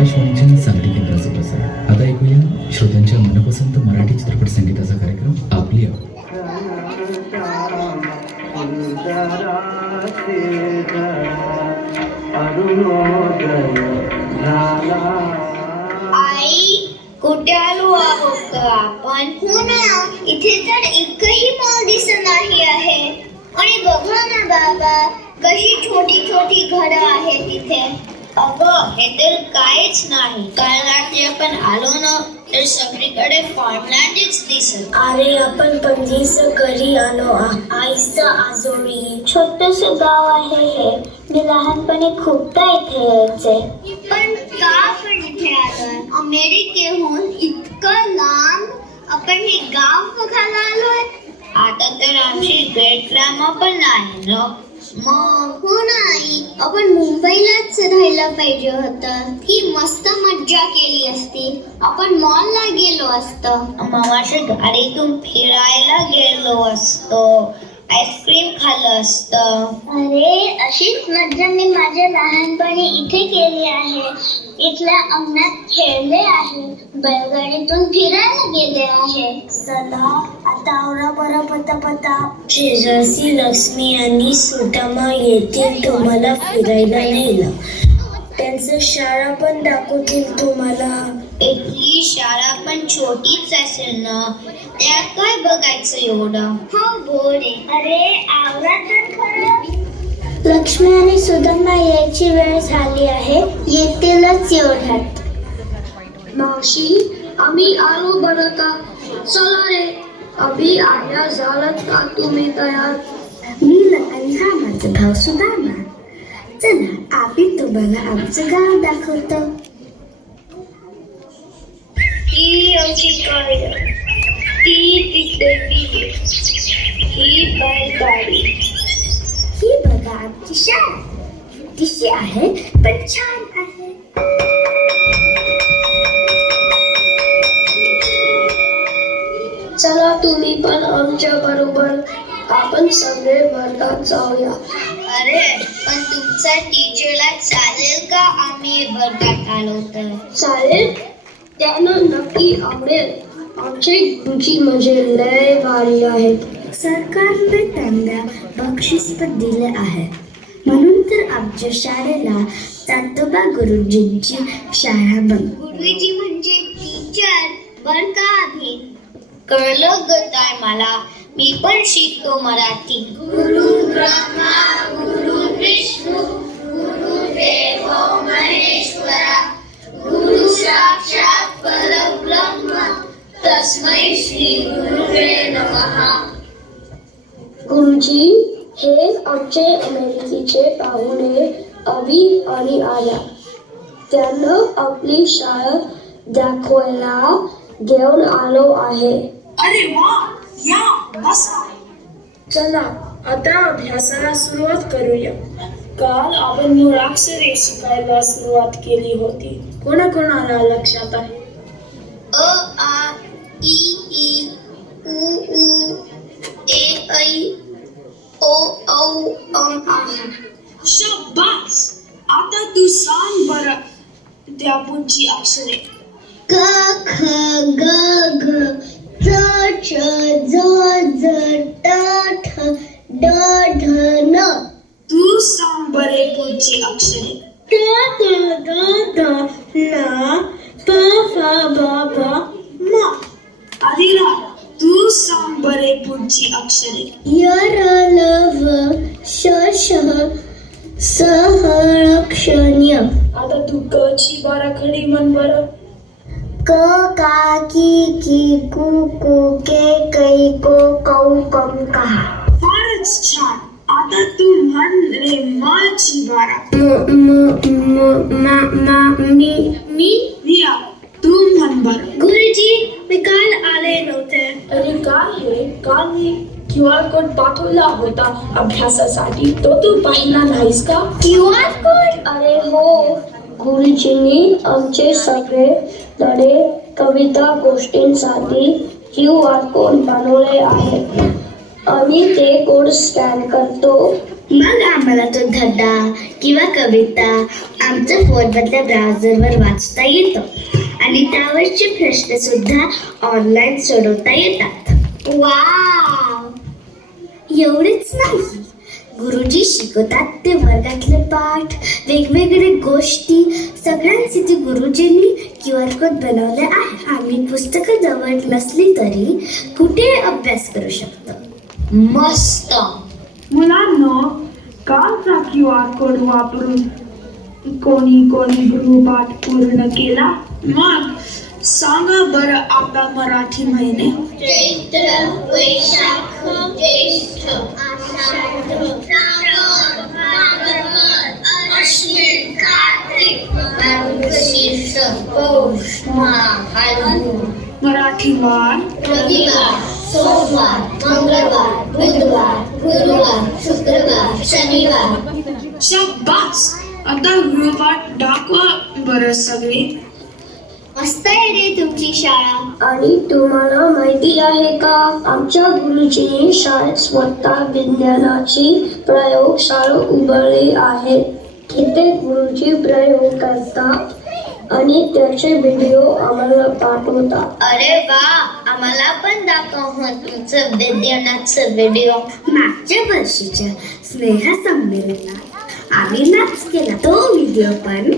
आकाशवाणीच्या सांगली केंद्राचा प्रसार. आता ऐकूया श्रोत्यांच्या मनपसंत मराठी चित्रपट संगीताचा कार्यक्रम आपली आवड. आई, कुठे आलो आहोत आपण? हो ना, इथे तर एकही मॉल दिसत नाही आहे. आणि बघा ना बाबा, कशी छोटी छोटी घरं आहेत तिथे. अगं, हे तर काहीच नाही. काल रात्री आपण आलो ना, तर सगळीकडे फार्मलँडच दिसत. अरे, आपण पणजीच घरी आलो. आईचं आजोळी. छोटस गाव आहे हे. मी लहानपणी खूपदा इथे यायचे. पण का आपण इथे आलोय? अमेरिकेहून इतकं लांब आपण हे गाव बघायला आलोय. आता तर आमची ग्रेट ग्रॅमा पण नाही ना. मग हो ना आई, आपण मुंबईलाच राहायला पाहिजे होतं. ही मस्त मज्जा केली असती. आपण मॉलला गेलो असतो. मामाच्या गाडीतून फिरायला गेलो असतो. आईस्क्रीम खाल्लं असतं. अरे, अशीच मज्जा मी माझ्या लहानपणी इथे केली आहे. इथल्या अंगणात खेळले आहे. बैलगाडीतून फिरायला गेले आहे. चला आता आवरा बरं पता. शेजारची लक्ष्मी आणि सुदामा येतील तुम्हाला फिरायला नेलं. त्यांचं शाळा पण दाखवतील तुम्हाला. इथली शाळा पण छोटीच असेल ना, त्यात काय बघायचं एवढं. हो बोरे. अरे आवरा तर खरं. लक्ष्मी आणि सुदामा यायची वेळ झाली आहे. येतीलच एवढ्यात. मावशी, आम्ही आलो बरं का. चला रे, अभि आया झालात का तुम्ही तयार? मी आणि हा माझा भाऊ सुदामा. चला, आम्ही तुम्हाला आमचं गाव दाखवतो. ही आमची गाडी, ती तिकडे ही बैलगाडी. ही बघा आमची शाळा. तिशी आहे पण छान आहे. चला तुम्ही पण आमच्या बरोबर. आपण सगळे वर्गात जाऊया. अरे, पण तुमच्या टीचरला चालेल का आम्ही वर्गात आलो तर? चालेल, त्यांना नक्की आवडेल. आमचे गुरुजी म्हणजे लय भारी आहेत. सरकारने त्यांना बक्षीसपद दिले आहे. म्हणून तर आमच्या शाळेला चातोबा गुरुजींची शाळा बन. गुरुजी म्हणजे टीचर बर का अभि? कळलं ग ताय मला. मी पण शिकतो मराठी. गुरु ब्रह्मा गुरु विष्णू गुरुदेव महेश्वरा गुरु साक्षात परब्रह्म तस्मै श्री गुरुवे नमः. गुरुजी, हे आमचे अमेरिकेचे पाहुणे अभि आणि आर्या. त्यांना आपली शाळा दाखवायला घेऊन आलो आहे. अरे वा, या बसा. चला आता अभ्यासाला सुरुवात करूया. काल आपण मुळाक्षरे शिकायला सुरुवात केली होती. कोणाकोणाला लक्षात आहे? अ आ इ ई उ ऊ ए ऐ ओ औ आ. शाबास. आता तू सांग बरं त्या पुढची अक्षरे. क ख ग घ च छ ज झ ट ठ ड ढ न. तू सांग बरे पुढची अक्षरे. ट ट ड ढ न प फ ब भ म. आदिरा, तू सांग बरे पुढची अक्षरे. य र ल व श श स ह ळ क्ष ञ. आता तू क ची बाराखडी म्हण बरं. क का की की कु कु के कै को कौ कम कहा. फारच छान. आता तू म्हण रे म ची बारा. मी रिया, तू म्हण बरं. गुरुजी, मी काल आले नव्हते. अरे काय हे, काल मी QR कोड पाठवला होता अभ्यासासाठी. तो तू पाहिला नाहीस का? QR code? अरे हो, गुरुजींनी आमचे सगळे धडे, कविता, गोष्टींसाठी QR कोड बनवले आहेत. आम्ही ते कोड स्कॅन करतो मग आम्हाला तो धडा किंवा कविता आमच्या फोनमधल्या ब्राउझरवर वाचता येतो आणि त्यावरचे प्रश्न सुद्धा ऑनलाईन सोडवता येतात. वाव. एवढेच नाही, गुरुजी शिकवतात ते वर्गातले पाठ, वेगवेगळे गोष्टी सगळ्यांसाठी गुरुजींनी QR कोड बनवले आहे. आम्ही पुस्तकं जवळ नसली तरी कुठे अभ्यास करू शकतो. मस्त. मुलांनो, कालचा QR कोड वापरून कोणी गृहपाठ पूर्ण केला? मग सांगा बरं आपला मराठी महिने. चैत्र, वैशाख, ज्येष्ठ, आषाढ, श्रावण, भाद्रपद, अश्विन, कार्तिक, मार्गशीर्ष, पौष, माघ, फाल्गुन. मराठी वार, रविवार, सोमवार, मंगळवार, बुधवार, गुरुवार, शुक्रवार, शनिवार. शाबास. आता गृहपाठ दाखवा बरं सगळे. मस्त आहे रे तुमची शाळा. आणि तुम्हाला माहिती आहे का, आमच्या गुरुजींनी शाळेत स्वतः विज्ञानाची प्रयोगशाळा उभारली आहे. तिथे गुरुजी प्रयोग करतात आणि त्याचे व्हिडिओ आम्हाला पाठवतात. अरे वा, आम्हाला पण दाखव तुमचं विज्ञानाचं व्हिडिओ. मागच्या वर्षीच्या स्नेह संमेलनात आम्ही नाच केला, तो व्हिडिओ पण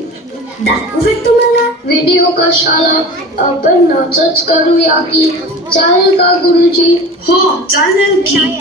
दाखवू तुम्हाला. व्हिडिओ कशाला, आपण नाचच करूया की. चालेल का गुरुजी? हो चालेल की.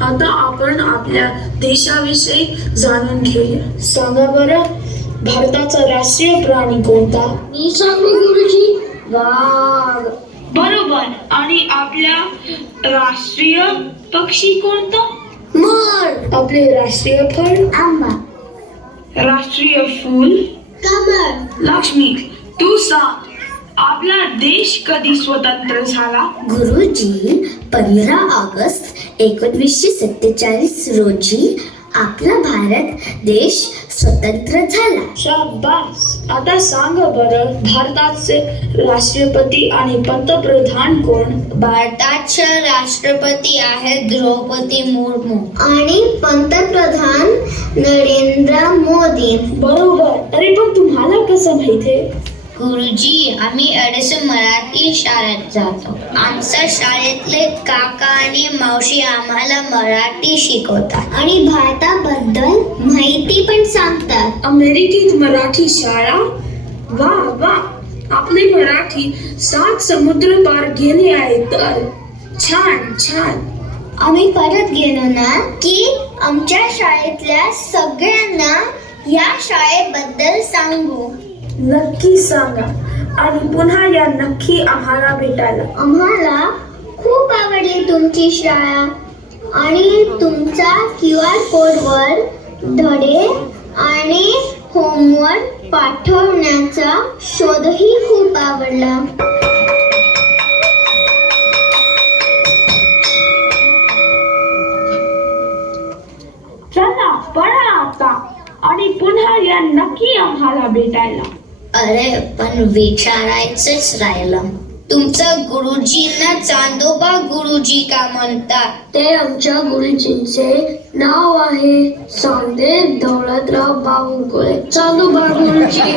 आता आपण आपल्या देशाविषयी जाणून घेऊया. सांगा बरं, भारताचा राष्ट्रीय प्राणी कोणता? मी सांगू गुरुजी, वाघ. बरोबर. आणि आपल्या राष्ट्रीय पक्षी कोणता? मोर. आपले राष्ट्रीय फळ? आंबा. राष्ट्रीय फूल? कमळ. लक्ष्मी, तू सांग, आपला देश कधी स्वतंत्र झाला? गुरुजी, 15 ऑगस्ट 1947 रोजी आपला भारत देश स्वतंत्र झाला. शाबास. आता सांगा बरं, भारताचे राष्ट्रपती आणि पंतप्रधान कोण? भारताचे राष्ट्रपती आहेत द्रौपदी मुर्मू. आणि पंतप्रधान नरेंद्र मोदी. बरोबर. तरी पण तुम्हाला कसं माहितीये? गुरुजी, आम्ही एडिसन मराठी शाळेत जातो. आमच्या शाळेतले काका आणि मावशी आम्हाला मराठी शिकवतात आणि भारताबद्दल माहिती पण सांगतात. अमेरिकेत मराठी शाळा? वा वा. आपले मराठी 7 समुद्र पार गेले आहेत तर. छान छान. आम्ही परत गेलो ना की आमच्या शाळेतल्या सगळ्यांना या शाळेबद्दल सांगू. नक्की सांगा आणि पुन्हा या नक्की आम्हाला भेटायला. आम्हाला खूप आवडली तुमची शाळा आणि तुमचा QR कोडवर धडे आणि होमवर्क पाठवण्याचा शोधही खूप आवडला. चला पळा आता आणि पुन्हा या नक्की आम्हाला भेटायला. अरे पण विचारायचंच राहिलं, तुमचं गुरुजींना चांदोबा गुरुजी का म्हणतात? ते आमच्या गुरुजींचे नाव आहे. सांगदेव दौलतराव बावनकुळे चांदोबा गुरुजी.